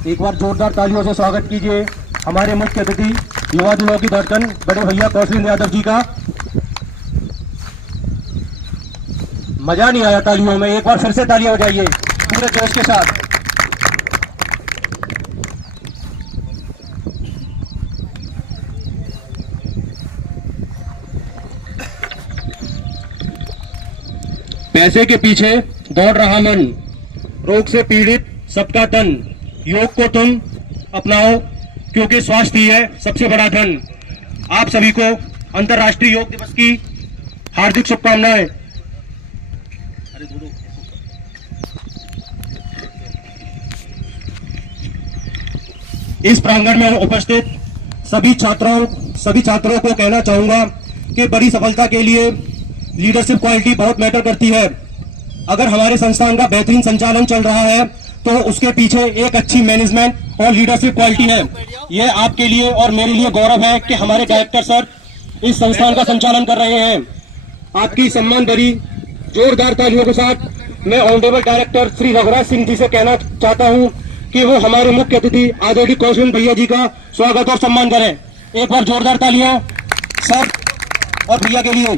एक बार जोरदार तालियों से स्वागत कीजिए हमारे मुख्य अतिथि युवा दिनों की धड़कन बड़े भैया कौशलेंद्र यादव जी का। मजा नहीं आया तालियों में, एक बार फिर से तालियां बजाइए पूरे जोश के साथ। पैसे के पीछे दौड़ रहा मन, रोग से पीड़ित सबका तन, योग को तुम अपनाओ क्योंकि स्वास्थ्य ही है सबसे बड़ा धन। आप सभी को अंतर्राष्ट्रीय योग दिवस की हार्दिक शुभकामनाएं। इस प्रांगण में उपस्थित सभी छात्रों को कहना चाहूंगा कि बड़ी सफलता के लिए लीडरशिप क्वालिटी बहुत मैटर करती है। अगर हमारे संस्थान का बेहतरीन संचालन चल रहा है तो उसके पीछे एक अच्छी मैनेजमेंट और लीडरशिप क्वालिटी है। यह आपके लिए और मेरे लिए गौरव है कि हमारे डायरेक्टर सर इस संस्थान का संचालन कर रहे हैं। आपकी सम्मान भरी जोरदार तालियों के साथ मैं ऑनरेबल डायरेक्टर श्री रघुराज सिंह जी से कहना चाहता हूं कि वो हमारे मुख्य अतिथि आदरणीय कौशलेंद्र भैया जी का स्वागत और सम्मान करें। एक बार जोरदार तालियां सर और भैया के लिए।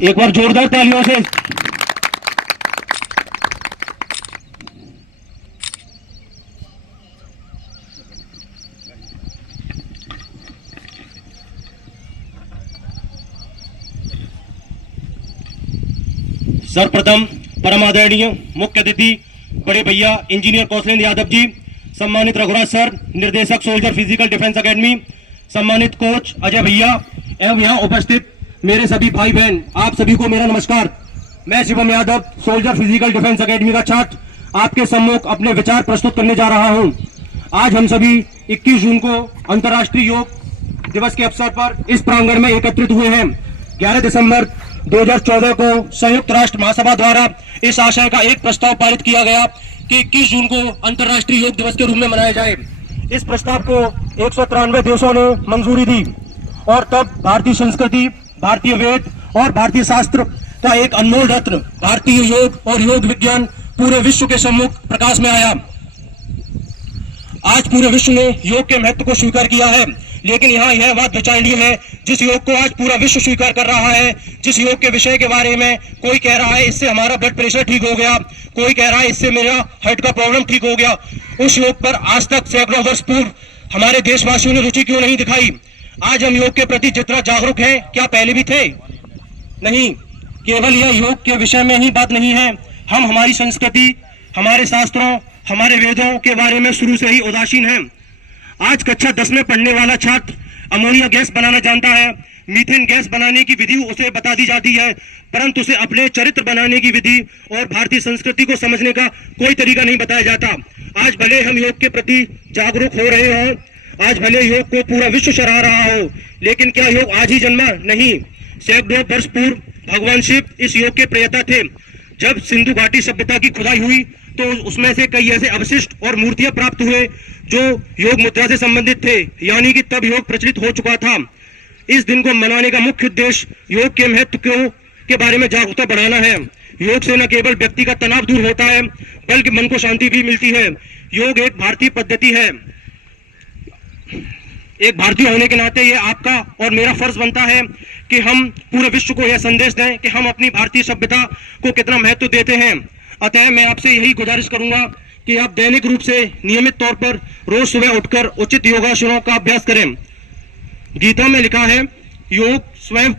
एक बार जोरदार तालियों से सर्वप्रथम परम आदरणीय मुख्य अतिथि बड़े भैया इंजीनियर कौशलेंद्र यादव जी, सम्मानित रघुराज सर निर्देशक सोल्जर फिजिकल डिफेंस एकेडमी, सम्मानित कोच अजय भैया एवं यहाँ उपस्थित मेरे सभी भाई बहन, आप सभी को मेरा नमस्कार। मैं Shivam Yadav soldier physical defence academy का छात्र आपके सम्मुख अपने विचार प्रस्तुत करने जा रहा हूं। आज हम सभी 21 जून को अंतर्राष्ट्रीय योग दिवस के अवसर पर इस प्रांगण में एकत्रित हुए हैं। 11 दिसंबर 2014 को संयुक्त राष्ट्र महासभा द्वारा इस आशय का एक प्रस्ताव पारित किया गया कि 21 जून को अंतर्राष्ट्रीय योग दिवस के रूप में मनाया जाए। इस प्रस्ताव को 193 देशों ने मंजूरी दी और तब भारतीय संस्कृति, भारतीय वेद और भारतीय शास्त्र का एक अनमोल रत्न भारतीय योग और योग विज्ञान पूरे विश्व के सम्मुख प्रकाश में आया। आज पूरे विश्व ने योग के महत्व को स्वीकार किया है, लेकिन यहाँ यह बात विचारणीय है, जिस योग को आज पूरा विश्व स्वीकार कर रहा है, जिस योग के विषय के बारे में कोई कह रहा है इससे हमारा ब्लड प्रेशर ठीक हो गया, कोई कह रहा है इससे मेरा हार्ट का प्रॉब्लम ठीक हो गया, उस योग पर आज तक सैकड़ों वर्ष पूर्व हमारे देशवासियों ने रुचि क्यों नहीं दिखाई। आज हम योग के प्रति जितना जागरूक हैं, क्या पहले भी थे? नहीं। केवल यह योग के विषय में ही बात नहीं है, हम हमारी संस्कृति, हमारे शास्त्रों, हमारे वेदों के बारे में शुरू से ही उदासीन हैं। आज कक्षा 10 में पढ़ने वाला छात्र अमोनिया गैस बनाना जानता है, मीथेन गैस बनाने की विधि उसे बता दी जाती है, परंतु उसे अपने चरित्र बनाने की विधि और भारतीय संस्कृति को समझने का कोई तरीका नहीं बताया जाता। आज भले हम योग के प्रति जागरूक हो रहे हों, आज भले योग को पूरा विश्व सराह रहा हो, लेकिन क्या योग आज ही जन्मा? नहीं। सैकड़ों वर्ष पूर्व भगवान शिव इस योग के प्रेता थे। जब सिंधु घाटी सभ्यता की खुदाई हुई तो उसमें से कई ऐसे अवशिष्ट और मूर्तियां प्राप्त हुए जो योग मुद्रा से संबंधित थे, यानी कि तब योग प्रचलित हो चुका था। इस दिन को मनाने का मुख्य उद्देश्य योग के महत्व के बारे में जागरूकता बढ़ाना है। योग से न केवल व्यक्ति का तनाव दूर होता है, बल्कि मन को शांति भी मिलती है। योग एक भारतीय पद्धति है। एक भारतीय होने के नाते यह आपका और मेरा फर्ज बनता है कि हम पूरे विश्व को यह संदेश दें कि हम अपनी भारतीय सभ्यता को कितना महत्व देते हैं। अतः मैं आपसे यही गुजारिश करूंगा कि आप दैनिक रूप से नियमित तौर पर रोज सुबह उठकर उचित योगासनों का अभ्यास करें। गीता में लिखा है, योग स्वयं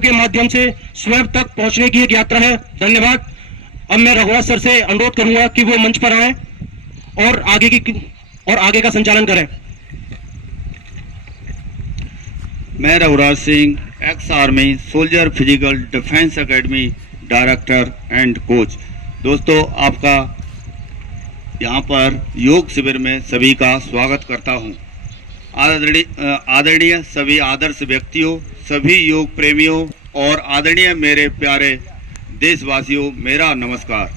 के माध्यम से स्वयं तक पहुंचने की एक यात्रा है। धन्यवाद। अब मैं रघुराज सर से अनुरोध करूंगा कि वो मंच पर आए और आगे का संचालन करें। मैं Raghuraj Singh, ex army soldier physical defence academy director and coach. दोस्तों, आपका यहाँ पर योग शिविर में सभी का स्वागत करता हूँ। आदरणीय सभी आदर्श व्यक्तियों, सभी योग प्रेमियों और आदरणीय मेरे प्यारे देशवासियों, मेरा नमस्कार।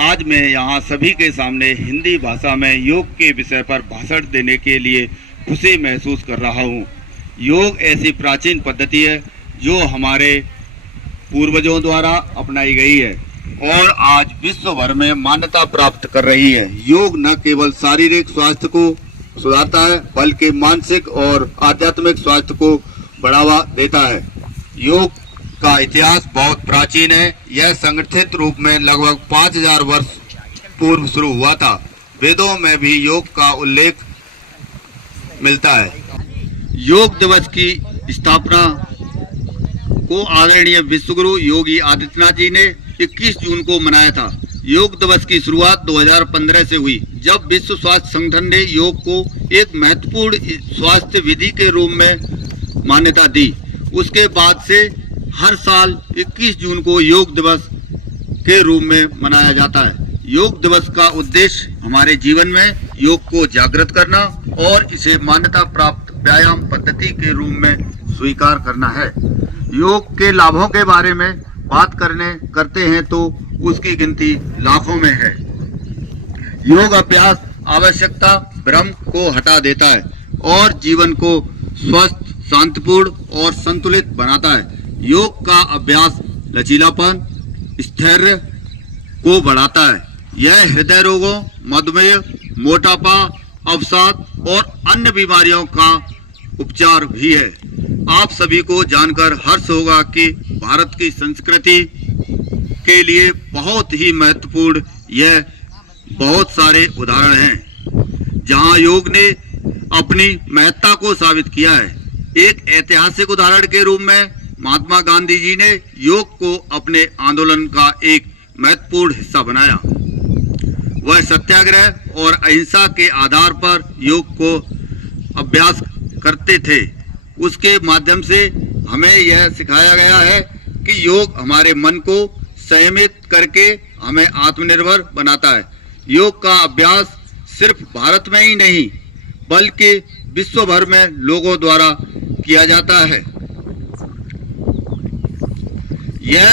आज मैं यहाँ सभी के सामने हिंदी भाषा में योग के विषय पर भाषण देने के लिए खुशी महसूस कर रहा हूँ। योग ऐसी प्राचीन पद्धति है जो हमारे पूर्वजों द्वारा अपनाई गई है और आज विश्व भर में मान्यता प्राप्त कर रही है। योग न केवल शारीरिक स्वास्थ्य को सुधारता है बल्कि मानसिक और आध्यात्मिक स्वास्थ्य को बढ़ावा देता है। योग का इतिहास बहुत प्राचीन है। यह संगठित रूप में लगभग 5000 वर्ष पूर्व शुरू हुआ था। वेदों में भी योग का उल्लेख मिलता है। योग दिवस की स्थापना को आदरणीय विश्वगुरु योगी आदित्यनाथ जी ने 21 जून को मनाया था। योग दिवस की शुरुआत 2015 से हुई, जब विश्व स्वास्थ्य संगठन ने योग को एक महत्वपूर्ण स्वास्थ्य विधि के रूप में मान्यता दी। उसके बाद से हर साल 21 जून को योग दिवस के रूप में मनाया जाता है। योग दिवस का उद्देश्य हमारे जीवन में योग को जागृत करना और इसे मान्यता प्राप्त व्यायाम पद्धति के रूप में स्वीकार करना है। योग के लाभों के बारे में बात करते हैं तो उसकी गिनती लाखों में है। योग अभ्यास आवश्यकता भ्रम को हटा देता है और जीवन को स्वस्थ, शांतिपूर्ण और संतुलित बनाता है। योग का अभ्यास लचीलापन, स्थैर्य को बढ़ाता है। यह हृदय रोगों, मधुमेह, मोटापा, अवसाद और अन्य बीमारियों का उपचार भी है। आप सभी को जानकर हर्ष होगा कि भारत की संस्कृति के लिए बहुत ही महत्वपूर्ण यह बहुत सारे उदाहरण हैं जहां योग ने अपनी महत्ता को साबित किया है। एक ऐतिहासिक उदाहरण के रूप में महात्मा गांधी जी ने योग को अपने आंदोलन का एक महत्वपूर्ण हिस्सा बनाया। वह सत्याग्रह और अहिंसा के आधार पर योग को अभ्यास करते थे। उसके माध्यम से हमें यह सिखाया गया है कि योग हमारे मन को संयमित करके हमें आत्मनिर्भर बनाता है। योग का अभ्यास सिर्फ भारत में ही नहीं बल्कि विश्व भर में लोगों द्वारा किया जाता है। यह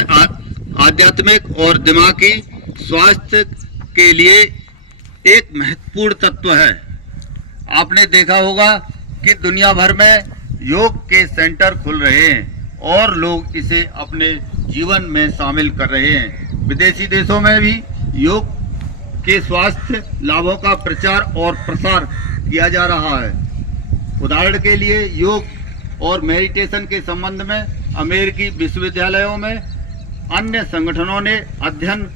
आध्यात्मिक और दिमागी स्वास्थ्य के लिए एक महत्वपूर्ण तत्व है। आपने देखा होगा कि दुनिया भर में योग के सेंटर खुल रहे हैं और लोग इसे अपने जीवन में शामिल कर रहे हैं। विदेशी देशों में भी योग के स्वास्थ्य लाभों का प्रचार और प्रसार किया जा रहा है। उदाहरण के लिए योग और मेडिटेशन के संबंध में अमेरिकी विश्वविद्यालयों में अन्य संगठनों ने अध्ययन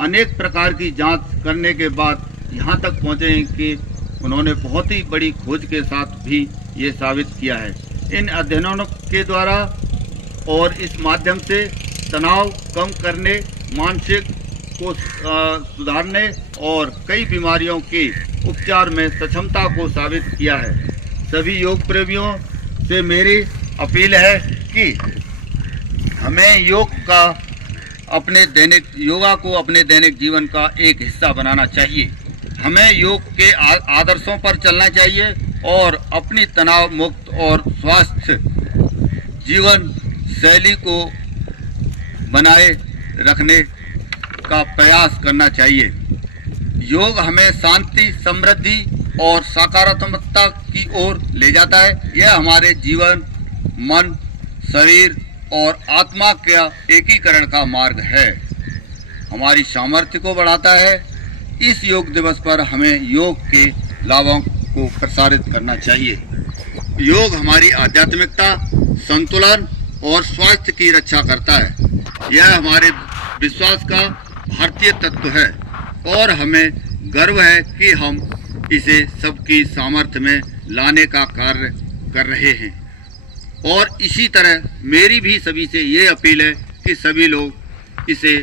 अनेक प्रकार की जांच करने के बाद यहाँ तक पहुँचे हैं कि उन्होंने बहुत ही बड़ी खोज के साथ भी ये साबित किया है। इन अध्ययनों के द्वारा और इस माध्यम से तनाव कम करने, मानसिक को सुधारने और कई बीमारियों के उपचार में सक्षमता को साबित किया है। सभी योग प्रेमियों से मेरी अपील है कि हमें योगा को अपने दैनिक जीवन का एक हिस्सा बनाना चाहिए। हमें योग के आदर्शों पर चलना चाहिए और अपनी तनाव मुक्त और स्वस्थ जीवन शैली को बनाए रखने का प्रयास करना चाहिए। योग हमें शांति, समृद्धि और सकारात्मकता की ओर ले जाता है। यह हमारे जीवन, मन, शरीर और आत्मा का एकीकरण का मार्ग है। हमारी सामर्थ्य को बढ़ाता है। इस योग दिवस पर हमें योग के लाभों को प्रसारित करना चाहिए। योग हमारी आध्यात्मिकता, संतुलन और स्वास्थ्य की रक्षा करता है। यह हमारे विश्वास का भारतीय तत्व है और हमें गर्व है कि हम इसे सबकी सामर्थ्य में लाने का कार्य कर रहे हैं। और इसी तरह मेरी भी सभी से ये अपील है कि सभी लोग इसे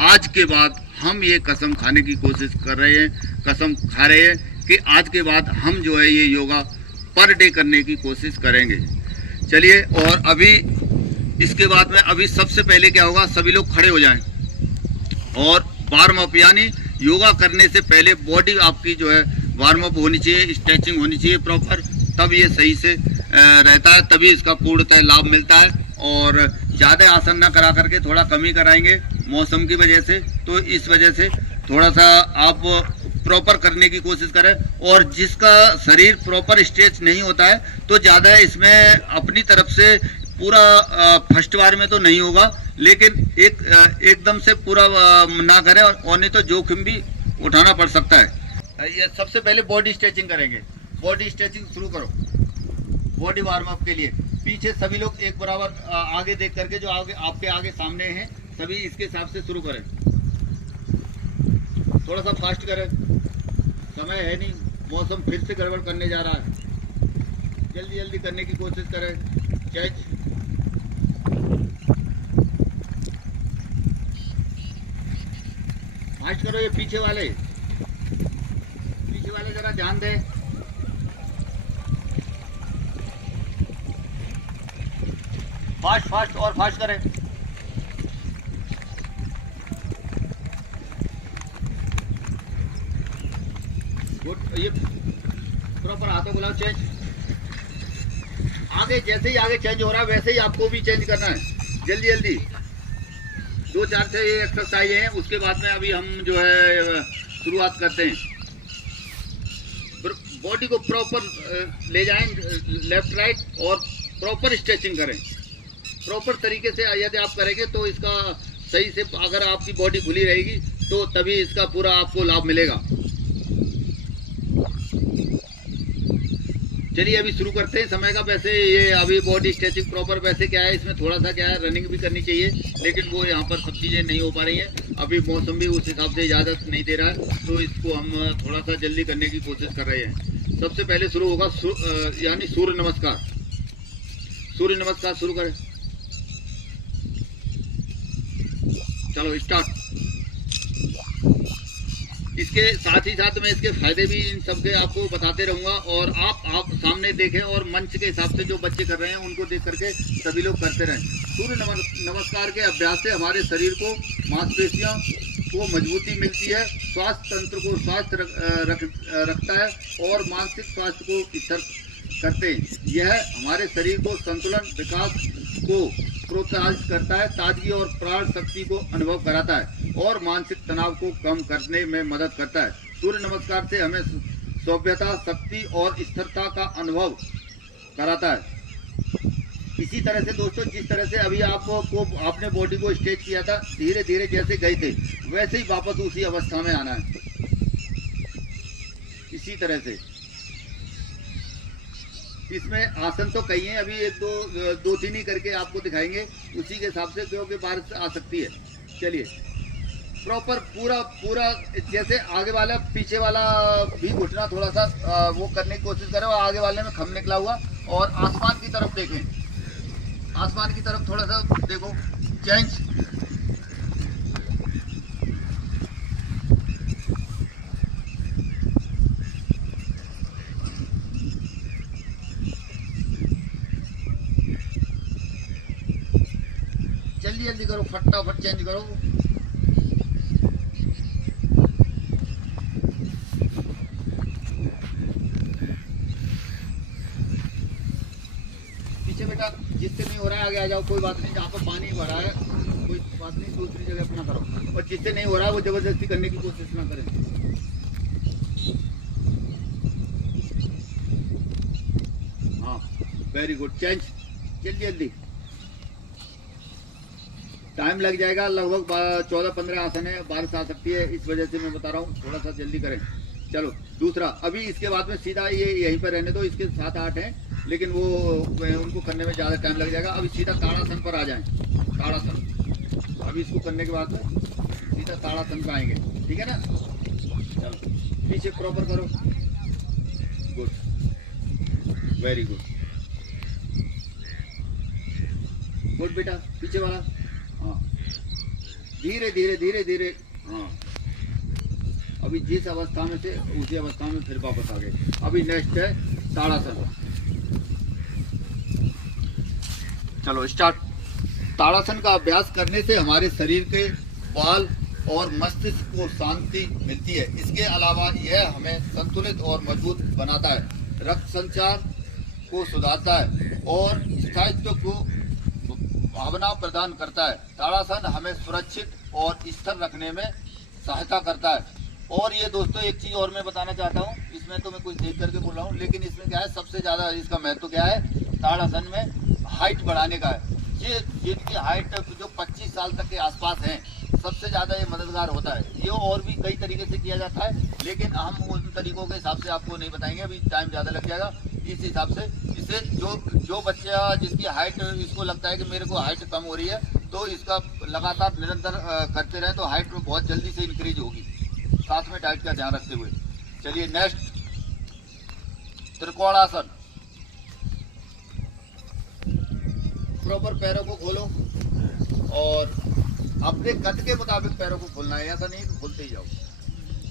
आज के बाद हम ये कसम खाने की कोशिश कर रहे हैं, कसम खा रहे हैं कि आज के बाद हम जो है ये योगा पर डे करने की कोशिश करेंगे। चलिए, और अभी इसके बाद में अभी सबसे पहले क्या होगा, सभी लोग खड़े हो जाएं और वार्म अप, यानी योगा करने से पहले बॉडी आपकी जो है वार्म अप होनी चाहिए, स्ट्रेचिंग होनी चाहिए प्रॉपर, तब ये सही से रहता है, तभी इसका पूर्णतः लाभ मिलता है। और ज़्यादा आसन ना करा करके थोड़ा कम ही कराएंगे मौसम की वजह से, तो इस वजह से थोड़ा सा आप प्रॉपर करने की कोशिश करें। और जिसका शरीर प्रॉपर स्ट्रेच नहीं होता है तो ज़्यादा इसमें अपनी तरफ से पूरा फर्स्ट बार में तो नहीं होगा, लेकिन एकदम से पूरा ना करें और नहीं तो जोखिम भी उठाना पड़ सकता है। ये सबसे पहले बॉडी स्ट्रेचिंग करेंगे। बॉडी स्ट्रेचिंग शुरू करो। बॉडी वार्म अप के लिए पीछे सभी लोग एक बराबर आगे देख करके, जो आगे आपके आगे सामने हैं सभी इसके हिसाब से शुरू करें। थोड़ा सा फास्ट करें, समय है नहीं, मौसम फिर से गड़बड़ करने जा रहा है। जल्दी जल्दी करने की कोशिश करें। कैच, फास्ट करो। ये पीछे वाले जरा ध्यान दें। फास्ट फास्ट और फास्ट करें। गुड। ये प्रॉपर हाथों बुलाओ। चेंज आगे, जैसे ही आगे चेंज हो रहा है वैसे ही आपको भी चेंज करना है। जल्दी जल्दी 2-4 से ये एक्सरसाइज हैं, उसके बाद में अभी हम जो है शुरुआत करते हैं। बॉडी को प्रॉपर ले जाएं लेफ्ट राइट और प्रॉपर स्ट्रेचिंग करें। प्रॉपर तरीके से यदि आप करेंगे तो इसका सही से, अगर आपकी बॉडी खुली रहेगी तो तभी इसका पूरा आपको लाभ मिलेगा। चलिए अभी शुरू करते हैं। समय का वैसे ये अभी बॉडी स्ट्रेचिंग प्रॉपर वैसे क्या है, इसमें थोड़ा सा क्या है रनिंग भी करनी चाहिए, लेकिन वो यहाँ पर सब चीज़ें नहीं हो पा रही हैं। अभी मौसम भी उस हिसाब से इजाज़त नहीं दे रहा है, तो इसको हम थोड़ा सा जल्दी करने की कोशिश कर रहे हैं। सबसे पहले शुरू होगा यानी सूर्य नमस्कार। सूर्य नमस्कार शुरू करें। चलो स्टार्ट। इसके साथ ही साथ मैं इसके फायदे भी इन सबके आपको बताते रहूंगा, और आप सामने देखें और मंच के हिसाब से जो बच्चे कर रहे हैं उनको देख करके सभी लोग करते रहें। सूर्य नमस्कार के अभ्यास से हमारे शरीर को, मांसपेशियों को मजबूती मिलती है, स्वास्थ्य तंत्र को स्वस्थ रखता है और मानसिक स्वास्थ्य को स्थिर करते हैं। यह हमारे शरीर को संतुलन, विकास को प्रोत्साहित करता है, ताजगी और प्राण शक्ति को अनुभव कराता है और मानसिक तनाव को कम करने में मदद करता है। सूर्य नमस्कार से हमें सभ्यता, शक्ति और स्थिरता का अनुभव कराता है। इसी तरह से दोस्तों, जिस तरह से अभी आपने बॉडी को स्ट्रेच किया था, धीरे धीरे जैसे गए थे वैसे ही वापस उसी अवस्था में आना है। इसी तरह से इसमें आसन तो कई हैं, अभी 1-2-3 ही करके आपको दिखाएंगे उसी के हिसाब से, क्योंकि बारिश आ सकती है। चलिए प्रॉपर पूरा जैसे आगे वाला पीछे वाला भी घुटना थोड़ा सा वो करने की कोशिश करें, और आगे वाले में खम निकला हुआ, और आसमान की तरफ देखें। आसमान की तरफ थोड़ा सा देखो। चेंज। जल्दी जल्दी करो, फटाफट चेंज करो। पीछे बेटा, जिससे नहीं हो रहा है आगे आ जाओ, कोई बात नहीं। जहाँ पर पानी भरा है कोई बात नहीं, दूसरी जगह अपना करो, और जिससे नहीं हो रहा है वो जबरदस्ती करने की कोशिश ना करें। हाँ वेरी गुड। चेंज। जल्दी जल्दी, टाइम लग जाएगा, लगभग 14-15 आसन है, बारिश आ सकती है, इस वजह से मैं बता रहा हूँ, थोड़ा सा जल्दी करें। चलो दूसरा, अभी इसके बाद में सीधा ये यहीं पर रहने दो, इसके 7-8 हैं, लेकिन वो उनको करने में ज़्यादा टाइम लग जाएगा। अभी सीधा ताड़ासन पर आ जाएं। ताड़ासन अभी इसको करने के बाद में सीधा ताड़ासन पर आएंगे, ठीक है ना। चलो पीछे प्रॉपर करो। गुड, वेरी गुड, गुड बेटा। पीछे वाला, हाँ धीरे धीरे धीरे धीरे। हाँ अभी जिस अवस्था में थे उसी अवस्था में फिर वापस आ गए। अभी नेक्स्ट है ताड़ासन। चलो स्टार्ट। ताड़ासन का अभ्यास करने से हमारे शरीर के बाल और मस्तिष्क को शांति मिलती है। इसके अलावा यह हमें संतुलित और मजबूत बनाता है, रक्त संचार को सुधारता है और स्थायित्व को भावना प्रदान करता है। ताड़ासन हमें सुरक्षित और स्थिर रखने में सहायता करता है और ये दोस्तों एक चीज़ और मैं बताना चाहता हूँ, इसमें तो मैं कुछ देख करके बोल रहा हूँ, लेकिन इसमें क्या है, सबसे ज़्यादा इसका महत्व क्या है, ताड़ासन में हाइट बढ़ाने का है। ये जिनकी हाइट जो 25 साल तक के आसपास हैं, सबसे ज़्यादा ये मददगार होता है। ये और भी कई तरीके से किया जाता है, लेकिन हम उन तरीकों के हिसाब से आपको नहीं बताएंगे, अभी टाइम ज़्यादा लग जाएगा। इस हिसाब से इसे जो बच्चा जिसकी हाइट, इसको लगता है कि मेरे को हाइट कम हो रही है, तो इसका लगातार निरंतर करते रहें तो हाइट में बहुत जल्दी से इंक्रीज होगी, साथ में डाइट का ध्यान रखते हुए। चलिए नेक्स्ट, त्रिकोणासन। प्रॉपर पैरों को खोलो और अपने कद के मुताबिक पैरों को खोलना है, ऐसा नहीं कि खोलते ही जाओ।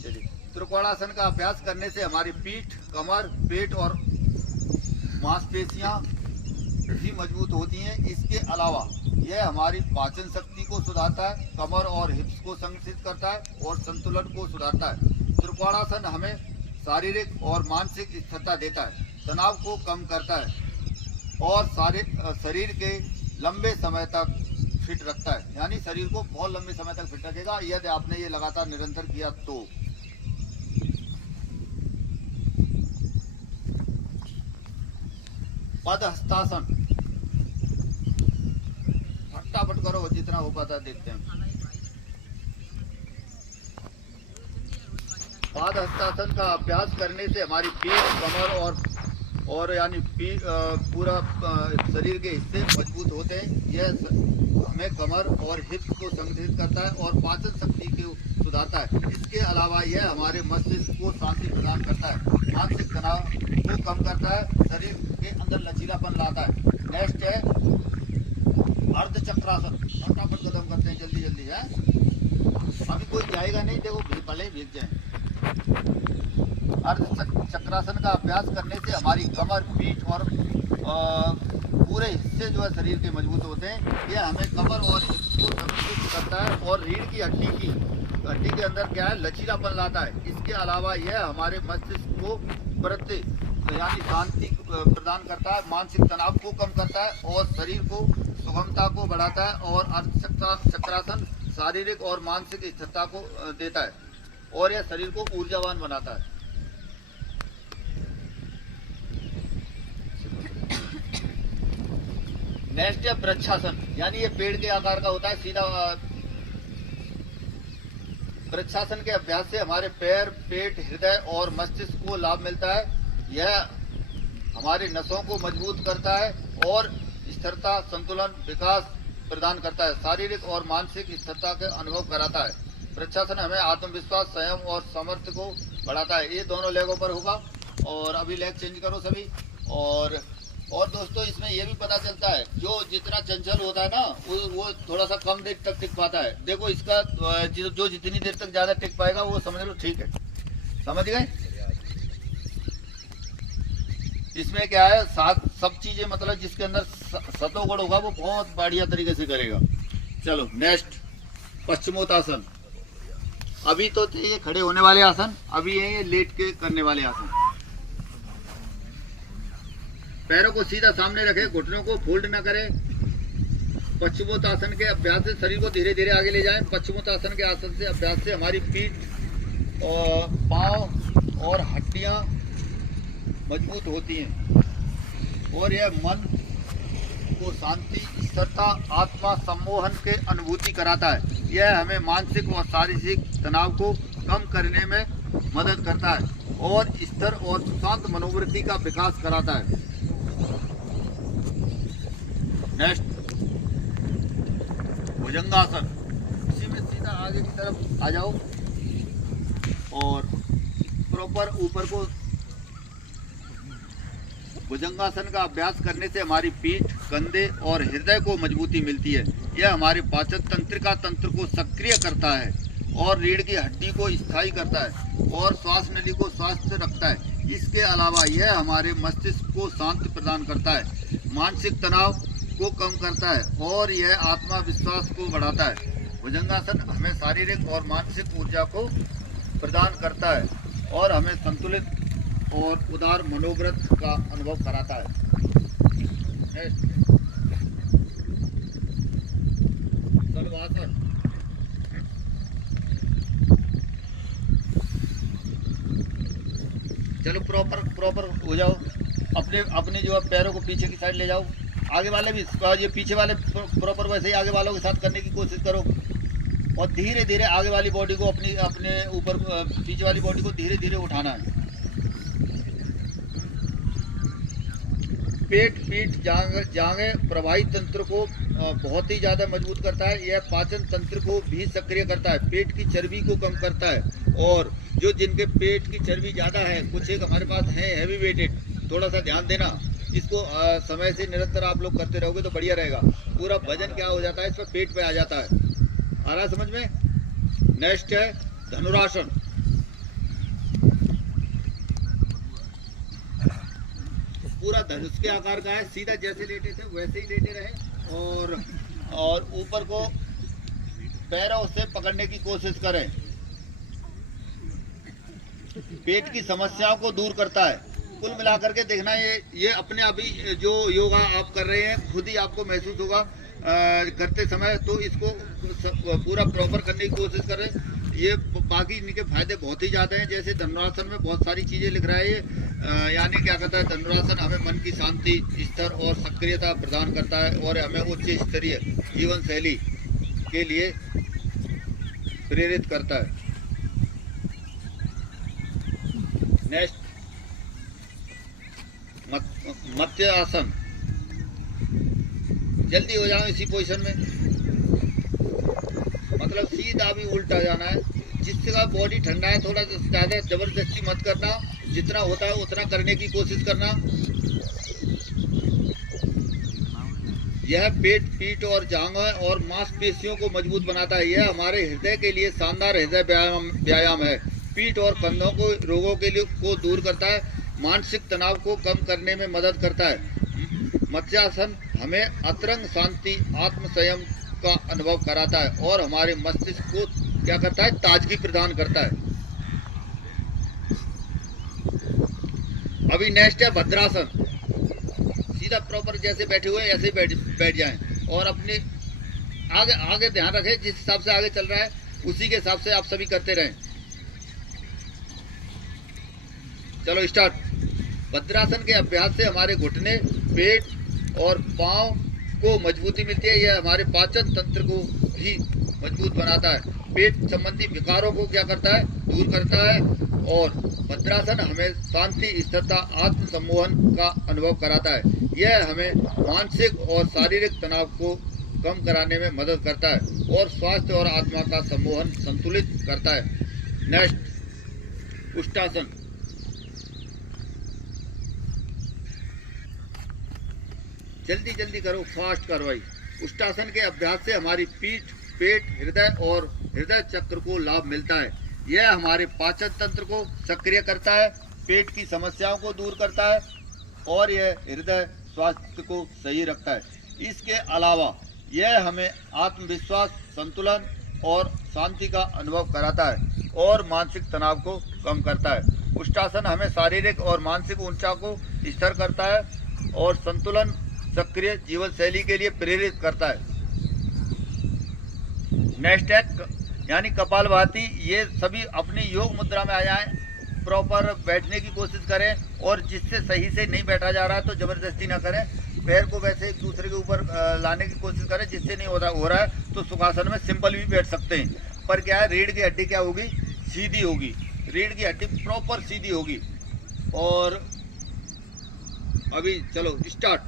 चलिए, त्रिकोणासन का अभ्यास करने से हमारी पीठ, कमर, पेट और मांसपेशियां भी मजबूत होती हैं। इसके अलावा यह हमारी पाचन शक्ति को सुधारता है, कमर और हिप्स को संगठित करता है और संतुलन को सुधारता है। त्रिकोणासन हमें शारीरिक और मानसिक स्थिरता देता है, तनाव को कम करता है और शरीर के लंबे समय तक फिट रखता है। यानी शरीर को बहुत लंबे समय तक फिट रखेगा यदि आपने ये लगातार निरंतर किया तो। पदहस्तासन, फटाफट करो जितना हो पाता है, देखते हैं। पदहस्तासन का अभ्यास करने से हमारी पीठ, कमर और यानी पूरा शरीर के हिस्से मजबूत होते हैं। यह हमें कमर और हिप्स को संगठित करता है और पाचन शक्ति को सुधारता है। इसके अलावा यह हमारे मस्तिष्क को शांति प्रदान करता है, मानसिक तनाव को कम करता है, शरीर के अंदर लचीलापन लाता है। नेक्स्ट है अर्धचक्रासन। फटाफट कदम करते हैं, जल्दी जल्दी है, अभी कोई जाएगा नहीं, देखो पहले ही भीग जाए। अर्धचक्रासन का अभ्यास करने से हमारी कमर, पीठ और पूरे हिस्से जो है शरीर के मजबूत होते हैं। यह हमें कमर और हिप्स को संतुलित करता है और रीढ़ की हड्डी के अंदर क्या है, लचीलापन लाता है। इसके अलावा यह हमारे मस्तिष्क को प्रति यानी शांति प्रदान करता है, मानसिक तनाव को कम करता है और शरीर को सुगमता को बढ़ाता है। और अर्धचक्रासन शारीरिक और मानसिक स्थिरता को देता है और यह शरीर को ऊर्जावान बनाता है। नेक्स्ट है वृक्षासन, यानी ये पेड़ के आकार का होता है, सीधा। वृक्षासन के अभ्यास से हमारे पैर, पेट, हृदय और मस्तिष्क को लाभ मिलता है। यह हमारे नसों को मजबूत करता है और स्थिरता, संतुलन, विकास प्रदान करता है, शारीरिक और मानसिक स्थिरता का अनुभव कराता है। वृक्षासन हमें आत्मविश्वास, संयम और सामर्थ्य को बढ़ाता है। ये दोनों लेगों पर होगा और अभी लेग चेंज करो सभी। और दोस्तों इसमें यह भी पता चलता है जो जितना चंचल होता है ना वो थोड़ा सा कम देर तक टिक पाता है। देखो इसका जो जितनी देर तक ज्यादा टिक पाएगा वो समझ लो ठीक है, समझ गए। इसमें क्या है, सब चीजें मतलब जिसके अंदर सतोगुण होगा वो बहुत बढ़िया तरीके से करेगा। चलो नेक्स्ट, पश्चिमोत्तासन। अभी तो ये खड़े होने वाले आसन, अभी ये लेट के करने वाले आसन। पैरों को सीधा सामने रखें, घुटनों को फोल्ड न करें। पश्चिमोत्तासन के अभ्यास से शरीर को धीरे धीरे आगे ले जाएं। पश्चिमोत्तासन के आसन से अभ्यास से हमारी पीठ और पाँव और हड्डियां मजबूत होती हैं और यह मन को शांति, स्थिरता, आत्मा सम्मोहन के अनुभूति कराता है। यह हमें मानसिक और शारीरिक तनाव को कम करने में मदद करता है और स्थिर और शांत मनोवृत्ति का विकास कराता है। नेक्स्ट, भुजंगासन। इसी में सीधा आगे की तरफ आ जाओ और प्रॉपर ऊपर को। भुजंगासन का अभ्यास करने से हमारी पीठ, कंधे और हृदय को मजबूती मिलती है। यह हमारे पाचन तंत्रिका तंत्र को सक्रिय करता है और रीढ़ की हड्डी को स्थायी करता है और श्वास नली को स्वस्थ रखता है। इसके अलावा यह हमारे मस्तिष्क को शांति प्रदान करता है, मानसिक तनाव को कम करता है और यह आत्मविश्वास को बढ़ाता है। भुजंगासन हमें शारीरिक और मानसिक ऊर्जा को प्रदान करता है और हमें संतुलित और उदार मनोव्रत का अनुभव कराता है। चलो प्रॉपर हो जाओ। अपने जो है पैरों को पीछे की साइड ले जाओ। आगे वाले भी ये पीछे वाले प्रॉपर वैसे ही आगे वालों के साथ करने की कोशिश करो और धीरे धीरे आगे वाली बॉडी को अपने ऊपर पीछे वाली बॉडी को धीरे धीरे उठाना है। पेट पीठ जांघें प्रवाही तंत्र को बहुत ही ज़्यादा मजबूत करता है। यह पाचन तंत्र को भी सक्रिय करता है, पेट की चर्बी को कम करता है। और जो जिनके पेट की चर्बी ज़्यादा है, कुछ एक हमारे पास है हैवी वेटेड, थोड़ा सा ध्यान देना इसको। समय से निरंतर आप लोग करते रहोगे तो बढ़िया रहेगा। पूरा वजन क्या हो जाता है, इस पर पेट पे आ जाता है। आ रहा समझ में? नेक्स्ट है धनुरासन। पूरा धनुष के आकार का है, सीधा जैसे लेटे थे वैसे ही लेटे रहे और ऊपर को पैरों से पकड़ने की कोशिश करें। पेट की समस्याओं को दूर करता है। कुल मिलाकर के देखना, ये अपने अभी जो योगा आप कर रहे हैं खुद ही आपको महसूस होगा करते समय, तो इसको पूरा प्रॉपर करने की कोशिश करें। ये बाकी इनके फायदे बहुत ही ज़्यादा हैं। जैसे धनुरासन में बहुत सारी चीज़ें लिख रहा है ये, यानी क्या कहता है, धनुरासन हमें मन की शांति, स्तर और सक्रियता प्रदान करता है और हमें उच्च स्तरीय जीवन शैली के लिए प्रेरित करता है। नेक्स्ट मत्स्य आसन। जल्दी हो जाओ इसी पोजीशन में, मतलब सीधा भी उल्टा जाना है, जिससे का बॉडी ठंडा है। थोड़ा ज़्यादा जबरदस्ती मत करना, जितना होता है उतना करने की कोशिश करना। यह पेट पीठ और जांघों और मांसपेशियों को मजबूत बनाता है। यह हमारे हृदय के लिए शानदार हृदय व्यायाम है। पीठ और कंधों को रोगों के लिए को दूर करता है, मानसिक तनाव को कम करने में मदद करता है। मत्स्यासन हमें अतरंग शांति, आत्म संयम का अनुभव कराता है और हमारे मस्तिष्क को क्या करता है, ताजगी प्रदान करता है। अभी नेक्स्ट है भद्रासन। सीधा प्रॉपर जैसे बैठे हुए ऐसे ही बैठ जाएं और अपने आगे ध्यान रखें, जिस हिसाब से आगे चल रहा है उसी के हिसाब से आप सभी करते रहें। चलो स्टार्ट। भद्रासन के अभ्यास से हमारे घुटने, पेट और पांव को मजबूती मिलती है। यह हमारे पाचन तंत्र को भी मजबूत बनाता है। पेट संबंधी विकारों को क्या करता है, दूर करता है। और भद्रासन हमें शांति, स्थिरता, आत्म सम्मोहन का अनुभव कराता है। यह हमें मानसिक और शारीरिक तनाव को कम कराने में मदद करता है और स्वास्थ्य और आत्मा का सम्मोहन संतुलित करता है। नेक्स्ट उष्टासन। जल्दी करो, फास्ट कार्रवाई। उष्टासन के अभ्यास से हमारी पीठ, पेट, हृदय और हृदय चक्र को लाभ मिलता है। यह हमारे पाचन तंत्र को सक्रिय करता है, पेट की समस्याओं को दूर करता है और यह हृदय स्वास्थ्य को सही रखता है। इसके अलावा यह हमें आत्मविश्वास, संतुलन और शांति का अनुभव कराता है और मानसिक तनाव को कम करता है। उष्टासन हमें शारीरिक और मानसिक ऊर्जा को स्थिर करता है और संतुलन, सक्रिय जीवन शैली के लिए प्रेरित करता है। नेक्स्ट है यानी कपालभाति। ये सभी अपनी योग मुद्रा में आ जाएं, प्रॉपर बैठने की कोशिश करें और जिससे सही से नहीं बैठा जा रहा है तो जबरदस्ती ना करें। पैर को वैसे एक दूसरे के ऊपर लाने की कोशिश करें, जिससे नहीं हो रहा है तो सुखासन में सिंपल भी बैठ सकते हैं। पर क्या है, रीढ़ की हड्डी क्या होगी, सीधी होगी। रीढ़ की हड्डी प्रॉपर सीधी होगी। और अभी चलो स्टार्ट।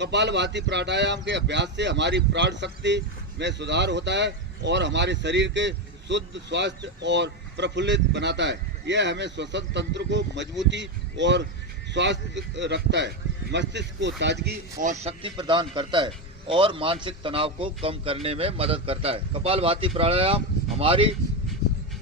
कपालभाति प्राणायाम के अभ्यास से हमारी प्राण शक्ति में सुधार होता है और हमारे शरीर के शुद्ध, स्वास्थ्य और प्रफुल्लित बनाता है। यह हमें श्वसन तंत्र को मजबूती और स्वास्थ्य रखता है, मस्तिष्क को ताजगी और शक्ति प्रदान करता है और मानसिक तनाव को कम करने में मदद करता है। कपालभाति प्राणायाम हमारी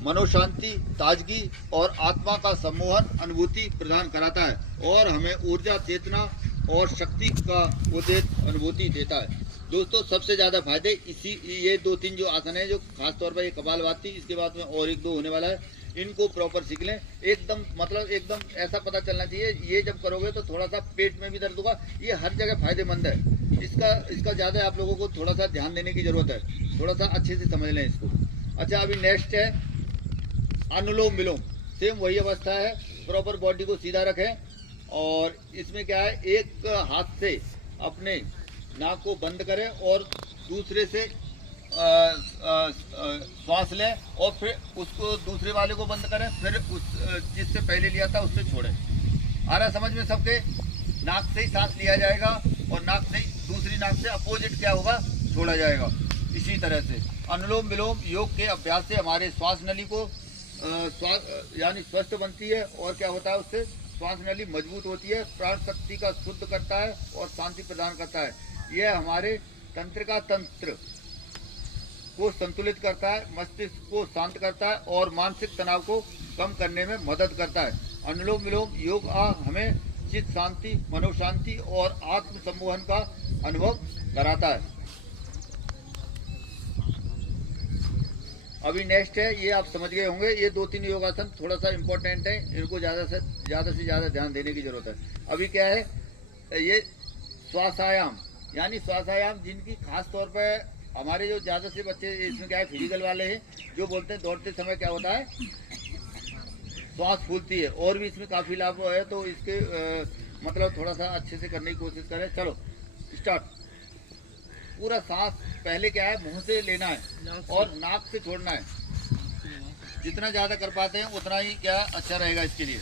मनोशांति, ताजगी और आत्मा का सम्मोहन अनुभूति प्रदान कराता है और हमें ऊर्जा, चेतना और शक्ति का उद्देत अनुभूति देता है। दोस्तों सबसे ज़्यादा फायदे ये 2-3 जो आसन है, जो खास तौर पर ये कपालभाति, इसके बाद में और 1-2 होने वाला है, इनको प्रॉपर सीख लें। एकदम ऐसा पता चलना चाहिए, ये जब करोगे तो थोड़ा सा पेट में भी दर्द होगा। ये हर जगह फायदेमंद है। इसका ज़्यादा आप लोगों को थोड़ा सा ध्यान देने की ज़रूरत है, थोड़ा सा अच्छे से समझ लें इसको। अच्छा, अभी नेक्स्ट है अनुलोम विलोम। सेम वही अवस्था है, प्रॉपर बॉडी को सीधा रखें और इसमें क्या है, एक हाथ से अपने नाक को बंद करें और दूसरे से श्वास लें और फिर उसको दूसरे वाले को बंद करें, फिर उस जिससे पहले लिया था उससे छोड़ें। आ रहा समझ में सबके? नाक से ही सांस लिया जाएगा और नाक से ही दूसरी नाक से अपोजिट क्या होगा, छोड़ा जाएगा। इसी तरह से अनुलोम विलोम योग के अभ्यास से हमारे श्वास नली को यानी स्वस्थ बनती है और क्या होता है, उससे श्वास नली मजबूत होती है, प्राण शक्ति का शुद्ध करता है और शांति प्रदान करता है। यह हमारे तंत्रिका तंत्र को संतुलित करता है, मस्तिष्क को शांत करता है और मानसिक तनाव को कम करने में मदद करता है। अनुलोम विलोम योग हमें चित्त शांति, मनोशांति और आत्म सम्मोहन का अनुभव कराता है। अभी नेक्स्ट है, ये आप समझ गए होंगे, ये 2-3 योगासन थोड़ा सा इम्पोर्टेंट है, इनको ज़्यादा से ज़्यादा ध्यान देने की जरूरत है। अभी क्या है, ये श्वासायाम यानी श्वासायाम जिनकी खास तौर पर हमारे जो ज़्यादा से बच्चे इसमें क्या है फिजिकल वाले हैं, जो बोलते हैं दौड़ते समय क्या होता है, श्वास फूलती है। और भी इसमें काफ़ी लाभ है, तो इसके मतलब थोड़ा सा अच्छे से करने की कोशिश करें। चलो स्टार्ट। पूरा सांस पहले क्या है, मुंह से लेना है और नाक से छोड़ना है। जितना ज़्यादा कर पाते हैं उतना ही क्या अच्छा रहेगा इसके लिए।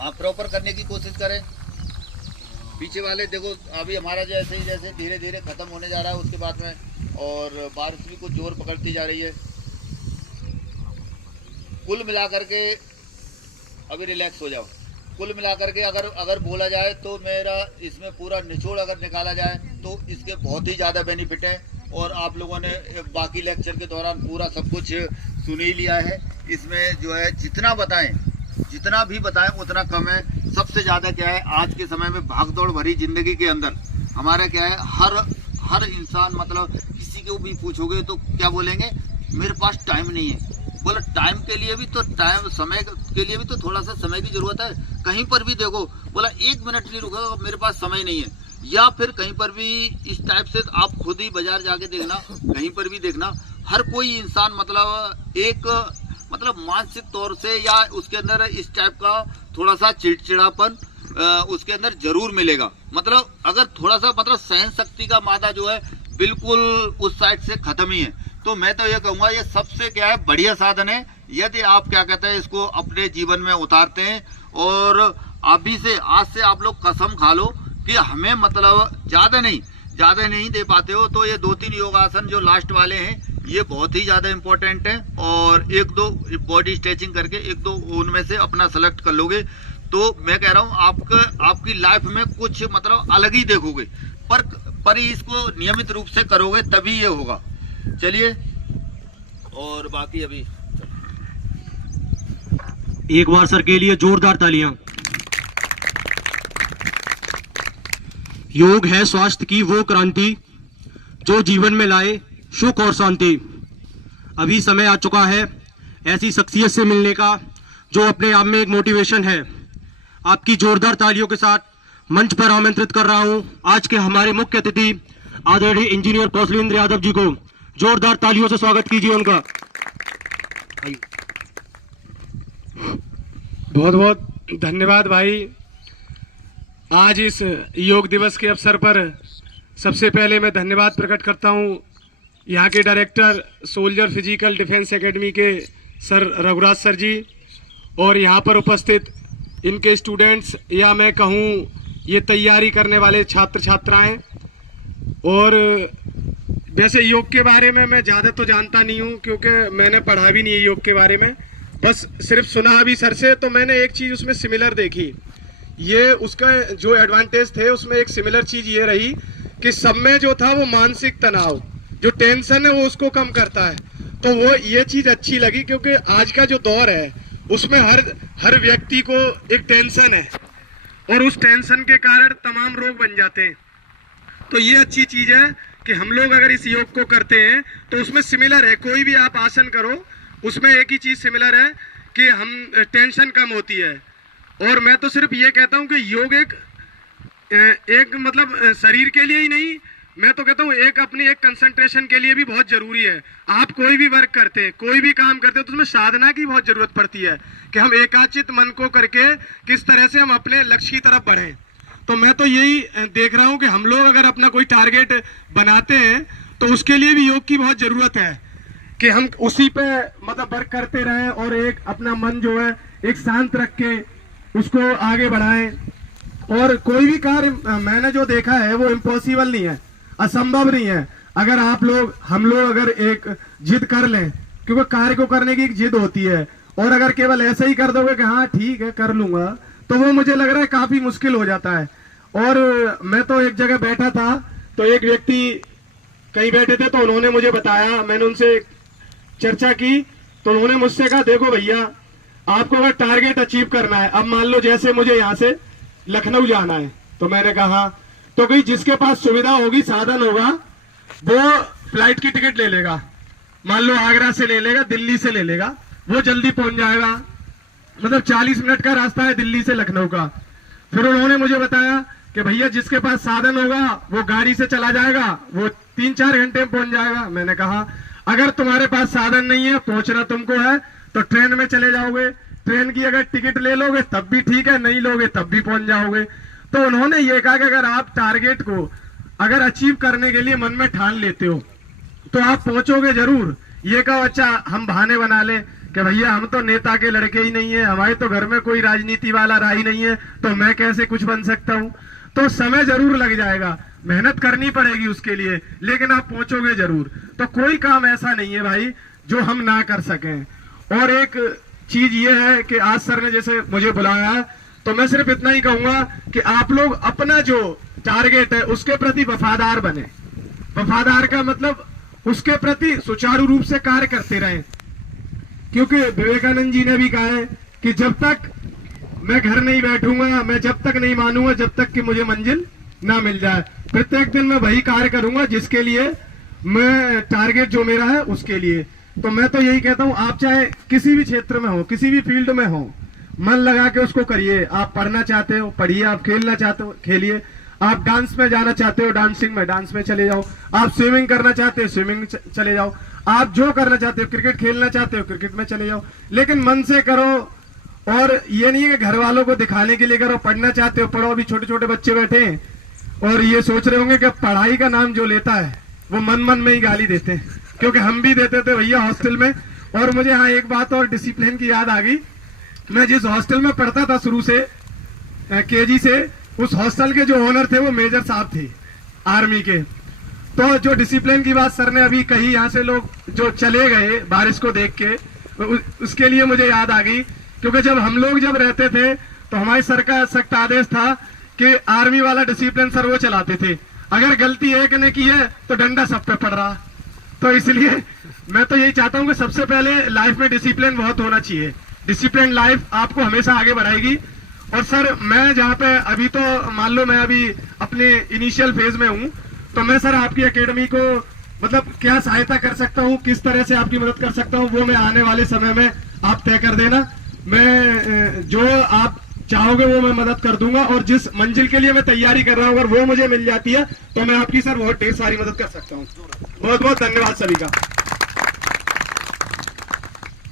आप प्रॉपर करने की कोशिश करें। पीछे वाले देखो, अभी हमारा जैसे धीरे धीरे खत्म होने जा रहा है उसके बाद में, और बारिश भी कुछ जोर पकड़ती जा रही है। कुल मिलाकर के अभी रिलैक्स हो जाओ। कुल मिलाकर के अगर बोला जाए तो मेरा इसमें पूरा निचोड़ अगर निकाला जाए तो इसके बहुत ही ज़्यादा बेनिफिट है। और आप लोगों ने बाकी लेक्चर के दौरान पूरा सब कुछ सुन ही लिया है। इसमें जो है जितना भी बताएं उतना कम है। सबसे ज़्यादा क्या है, आज के समय में भागदौड़ भरी जिंदगी के अंदर हमारा क्या है, हर इंसान मतलब किसी को भी पूछोगे तो क्या बोलेंगे, मेरे पास टाइम नहीं है। बोला टाइम के लिए भी तो समय के लिए भी तो थोड़ा सा समय की जरूरत है। कहीं पर भी देखो, बोला 1 मिनट नहीं रुका, मेरे पास समय नहीं है। या फिर कहीं पर भी इस टाइप से आप खुद ही बाजार जाके देखना, कहीं पर भी देखना, हर कोई इंसान मतलब मानसिक तौर से या उसके अंदर इस टाइप का थोड़ा सा चिड़चिड़ापन उसके अंदर जरूर मिलेगा। मतलब अगर थोड़ा सा मतलब सहन शक्ति का मादा जो है बिल्कुल उस साइड से खत्म ही है। तो मैं तो ये कहूँगा, ये सबसे क्या है बढ़िया साधन है। यदि आप क्या कहते हैं इसको अपने जीवन में उतारते हैं और अभी से आज से आप लोग कसम खा लो कि हमें मतलब ज़्यादा नहीं दे पाते हो, तो ये 2-3 योगासन जो लास्ट वाले हैं ये बहुत ही ज़्यादा इम्पोर्टेंट है। और 1-2 बॉडी स्ट्रेचिंग करके 1-2 उनमें से अपना सेलेक्ट कर लोगे तो मैं कह रहा हूँ आपकी लाइफ में कुछ मतलब अलग ही देखोगे। पर इसको नियमित रूप से करोगे तभी ये होगा। चलिए, और बाकी अभी एक बार सर के लिए जोरदार तालियां। योग है स्वास्थ्य की वो क्रांति जो जीवन में लाए सुख और शांति। अभी समय आ चुका है ऐसी शख्सियत से मिलने का जो अपने आप में एक मोटिवेशन है। आपकी जोरदार तालियों के साथ मंच पर आमंत्रित कर रहा हूं आज के हमारे मुख्य अतिथि आदरणीय इंजीनियर कौशलेंद्र यादव जी को। जोरदार तालियों से स्वागत कीजिए उनका। बहुत बहुत धन्यवाद भाई। आज इस योग दिवस के अवसर पर सबसे पहले मैं धन्यवाद प्रकट करता हूं यहाँ के director soldier physical defence academy के सर रघुराज सर जी और यहाँ पर उपस्थित इनके स्टूडेंट्स या मैं कहूँ ये तैयारी करने वाले छात्र छात्राएं। और वैसे योग के बारे में मैं ज़्यादा तो जानता नहीं हूँ क्योंकि मैंने पढ़ा भी नहीं है योग के बारे में, बस सिर्फ सुना भी सर से। तो मैंने एक चीज़ उसमें सिमिलर देखी, ये उसका जो एडवांटेज थे उसमें एक सिमिलर चीज़ ये रही कि सब में जो था वो मानसिक तनाव जो टेंशन है वो उसको कम करता है। तो वो ये चीज़ अच्छी लगी क्योंकि आज का जो दौर है उसमें हर व्यक्ति को एक टेंशन है और उस टेंशन के कारण तमाम रोग बन जाते हैं। तो ये अच्छी चीज़ है कि हम लोग अगर इस योग को करते हैं तो उसमें सिमिलर है। कोई भी आप आसन करो उसमें एक ही चीज़ सिमिलर है कि हम टेंशन कम होती है। और मैं तो सिर्फ ये कहता हूँ कि योग एक एक मतलब शरीर के लिए ही नहीं, मैं तो कहता हूँ एक अपनी एक कंसंट्रेशन के लिए भी बहुत जरूरी है। आप कोई भी वर्क करते हैं, कोई भी काम करते हैं, तो उसमें साधना की बहुत जरूरत पड़ती है कि हम एकाचित मन को करके किस तरह से हम अपने लक्ष्य की तरफ बढ़ें। तो मैं तो यही देख रहा हूँ कि हम लोग अगर अपना कोई टारगेट बनाते हैं तो उसके लिए भी योग की बहुत जरूरत है कि हम उसी पे मतलब वर्क करते रहें और एक अपना मन जो है एक शांत रख के उसको आगे बढ़ाएं। और कोई भी कार्य मैंने जो देखा है वो इम्पॉसिबल नहीं है, असंभव नहीं है। अगर हम लोग अगर एक जिद कर लें, क्योंकि कार्य को करने की एक जिद होती है, और अगर केवल ऐसे ही कर दोगे कि हाँ ठीक है कर लूंगा, तो वो मुझे लग रहा है काफी मुश्किल हो जाता है। और मैं तो एक जगह बैठा था तो एक व्यक्ति कहीं बैठे थे तो उन्होंने मुझे बताया, मैंने उनसे चर्चा की तो उन्होंने मुझसे कहा देखो भैया, आपको अगर टारगेट अचीव करना है, अब मान लो जैसे मुझे यहाँ से लखनऊ जाना है, तो मैंने कहा तो कहीं जिसके पास सुविधा होगी, साधन होगा, वो फ्लाइट की टिकट ले लेगा, मान लो आगरा से ले लेगा, दिल्ली से ले लेगा, वो जल्दी पहुंच जाएगा। मतलब 40 मिनट का रास्ता है दिल्ली से लखनऊ का। फिर उन्होंने मुझे बताया कि भैया जिसके पास साधन होगा वो गाड़ी से चला जाएगा, वो 3-4 घंटे में पहुंच जाएगा। मैंने कहा अगर तुम्हारे पास साधन नहीं है, पहुंचना तुमको है, तो ट्रेन में चले जाओगे, ट्रेन की अगर टिकट ले लोगे तब भी ठीक है, नहीं लोगे तब भी पहुंच जाओगे। तो उन्होंने ये कहा कि अगर आप टारगेट को अगर अचीव करने के लिए मन में ठान लेते हो तो आप पहुंचोगे जरूर। ये कहो अच्छा हम बहाने बना ले कि भैया हम तो नेता के लड़के ही नहीं है, हमारे तो घर में कोई राजनीति वाला रहा ही नहीं है, तो मैं कैसे कुछ बन सकता हूं। तो समय जरूर लग जाएगा, मेहनत करनी पड़ेगी उसके लिए, लेकिन आप पहुंचोगे जरूर। तो कोई काम ऐसा नहीं है भाई जो हम ना कर सकें। और एक चीज ये है कि आज सर ने जैसे मुझे बुलाया है, तो मैं सिर्फ इतना ही कहूंगा कि आप लोग अपना जो टारगेट है उसके प्रति वफादार बने। वफादार का मतलब उसके प्रति सुचारू रूप से कार्य करते रहें, क्योंकि विवेकानंद जी ने भी कहा है कि जब तक मैं घर नहीं बैठूंगा, मैं जब तक नहीं मानूंगा जब तक कि मुझे मंजिल ना मिल जाए। प्रत्येक दिन मैं वही कार्य करूंगा जिसके लिए मैं टारगेट जो मेरा है उसके लिए। तो मैं तो यही कहता हूं, आप चाहे किसी भी क्षेत्र में हो, किसी भी फील्ड में हो, मन लगा के उसको करिए। आप पढ़ना चाहते हो पढ़िए, आप खेलना चाहते हो खेलिए, आप डांस में जाना चाहते हो डांसिंग में डांस में चले जाओ, आप स्विमिंग करना चाहते हो स्विमिंग चले जाओ, आप जो करना चाहते हो, क्रिकेट खेलना चाहते हो क्रिकेट में चले जाओ, लेकिन मन से करो। और ये नहीं है कि घर वालों को दिखाने के लिए करो। पढ़ना चाहते हो पढ़ो। अभी छोटे छोटे बच्चे बैठे हैं और ये सोच रहे होंगे कि पढ़ाई का नाम जो लेता है वो मन मन में ही गाली देते हैं, क्योंकि हम भी देते थे भैया हॉस्टल में। और मुझे हाँ एक बात और डिसिप्लिन की याद आ गई, मैं जिस हॉस्टल में पढ़ता था शुरू से केजी से, उस हॉस्टल के जो ओनर थे वो मेजर साहब थे आर्मी के। तो जो डिसिप्लिन की बात सर ने अभी कही, यहाँ से लोग जो चले गए बारिश को देख के, उसके लिए मुझे याद आ गई, क्योंकि जब हम लोग जब रहते थे तो हमारे सर का सख्त आदेश था कि आर्मी वाला डिसिप्लिन सर वो चलाते थे, अगर गलती एक ने की है तो डंडा सब पे पड़ रहा। तो इसलिए मैं तो यही चाहता हूँ कि सबसे पहले लाइफ में डिसिप्लिन बहुत होना चाहिए। डिसिप्लिन लाइफ आपको हमेशा आगे बढ़ाएगी। और सर मैं जहाँ पे अभी तो मान लो मैं अभी अपने इनिशियल फेज में हूँ, तो मैं सर आपकी एकेडमी को मतलब क्या सहायता कर सकता हूँ, किस तरह से आपकी मदद कर सकता हूँ, वो मैं आने वाले समय में आप तय कर देना। मैं जो आप चाहोगे वो मैं मदद कर दूंगा, और जिस मंजिल के लिए मैं तैयारी कर रहा हूँ अगर वो मुझे मिल जाती है तो मैं आपकी सर बहुत ढेर सारी मदद कर सकता हूँ। बहुत बहुत धन्यवाद सभी का।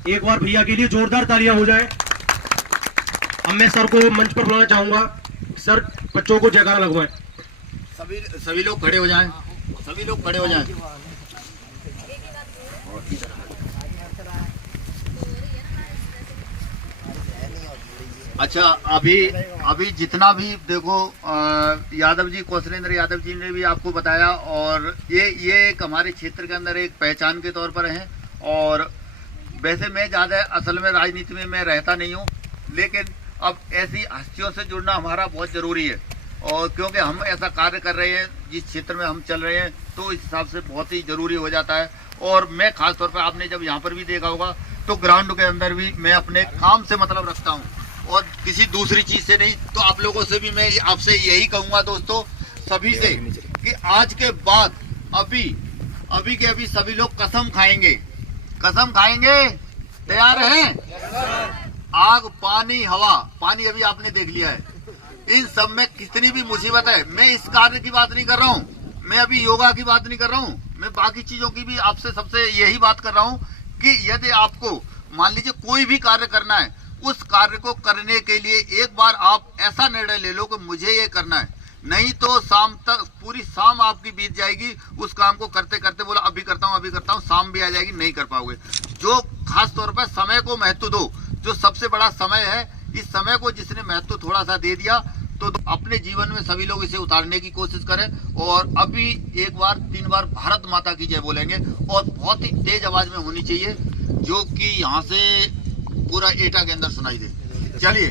एक बार भैया के लिए जोरदार तालियां हो जाए। अब मैं सर को मंच पर बुलाना चाहूंगा, सर बच्चों को जयकारा लगवाएं। सभी लोग खड़े हो जाएं, सभी लोग खड़े हो जाएं। अच्छा अभी जितना भी देखो यादव जी, कौशलेंद्र यादव जी ने भी आपको बताया, और ये एक हमारे क्षेत्र के अंदर एक पहचान के तौर पर है। और वैसे मैं ज़्यादा असल में राजनीति में मैं रहता नहीं हूँ, लेकिन अब ऐसी हस्तियों से जुड़ना हमारा बहुत ज़रूरी है। और क्योंकि हम ऐसा कार्य कर रहे हैं जिस क्षेत्र में हम चल रहे हैं, तो इस हिसाब से बहुत ही ज़रूरी हो जाता है। और मैं खास तौर पर आपने जब यहाँ पर भी देखा होगा तो ग्राउंड के अंदर भी मैं अपने काम से मतलब रखता हूँ और किसी दूसरी चीज़ से नहीं। तो आप लोगों से भी मैं आपसे यही कहूँगा दोस्तों, सभी से, कि आज के बाद अभी के अभी सभी लोग कसम खाएंगे। कसम खाएंगे, तैयार हैं? आग पानी हवा, पानी अभी आपने देख लिया है, इन सब में कितनी भी मुसीबत है, मैं इस कार्य की बात नहीं कर रहा हूँ, मैं अभी योगा की बात नहीं कर रहा हूँ, मैं बाकी चीजों की भी आपसे सबसे यही बात कर रहा हूँ कि यदि आपको मान लीजिए कोई भी कार्य करना है, उस कार्य को करने के लिए एक बार आप ऐसा निर्णय ले लो कि मुझे ये करना है, नहीं तो शाम तक पूरी शाम आपकी बीत जाएगी उस काम को करते करते, बोला अभी करता हूँ, शाम भी आ जाएगी, नहीं कर पाओगे। जो खास तौर पर समय को महत्व दो, जो सबसे बड़ा समय है, इस समय को जिसने महत्व थोड़ा सा दे दिया तो अपने जीवन में सभी लोग इसे उतारने की कोशिश करें। और अभी एक बार 3 बार भारत माता की जय बोलेंगे और बहुत ही तेज आवाज में होनी चाहिए, जो कि यहाँ से पूरा एटा के अंदर सुनाई दे। चलिए,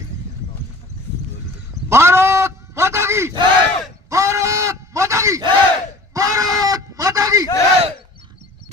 भारत माता की, भारत माता की, भारत माता की।